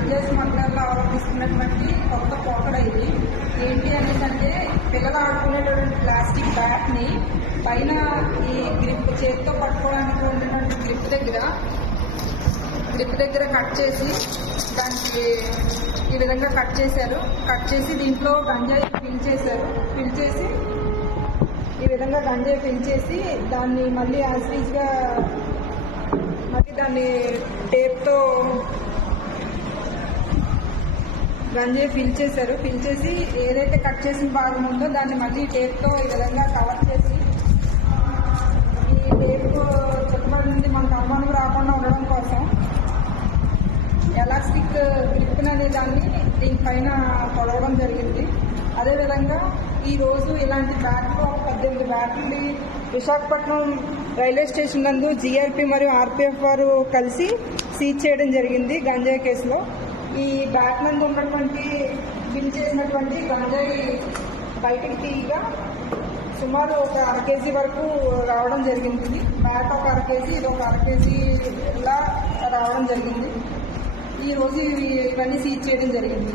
గంజాయి స్మగ్లర్లు అవలంబిస్తున్నటువంటి కొత్త పోకడ ఇది. ఏంటి అనేదంటే పిల్లలు ఆడుకునేటువంటి ప్లాస్టిక్ బ్యాట్ని పైన ఈ గ్రిప్ చేతితో పట్టుకోవడానికి ఉన్నటువంటి గ్రిప్ దగ్గర కట్ చేసి దానికి ఈ విధంగా కట్ చేసి దీంట్లో గంజాయి ఫిల్ చేసి ఈ విధంగా గంజాయి ఫిల్ చేసి దాన్ని మళ్ళీ యాజ్గా మళ్ళీ దాన్ని టేప్తో గంజాయి ఫిల్ చేసి ఏదైతే కట్ చేసిన భాగం ఉందో దాన్ని మళ్ళీ టేప్తో ఈ విధంగా కవర్ చేసి ఈ టేప్ చుట్టుపక్కల నుండి మనకు అనుమానం రాకుండా ఉండడం కోసం ఎలాస్టిక్ గ్రిప్ అనే దాన్ని దీనిపైన పొడవడం జరిగింది. అదేవిధంగా ఈరోజు ఇలాంటి బ్యాట్లు 18 బ్యాట్లు విశాఖపట్నం రైల్వే స్టేషన్ నందు జీఆర్పీ మరియు ఆర్పీఎఫ్ వారు కలిసి సీజ్ చేయడం జరిగింది గంజాయి కేసులో. ఈ బ్యాట్ నందు ఉన్నటువంటి బిల్ చేసినటువంటి గంజాయి బయటికి తీయగా సుమారు ఒక 1/2 కేజీ వరకు రావడం జరిగింది. బ్యాట్ ఒక 1/2 కేజీ, ఇది ఒక 1/2 కేజీ ఇలా రావడం జరిగింది. ఈరోజు ఇవన్నీ సీజ్ చేయడం జరిగింది.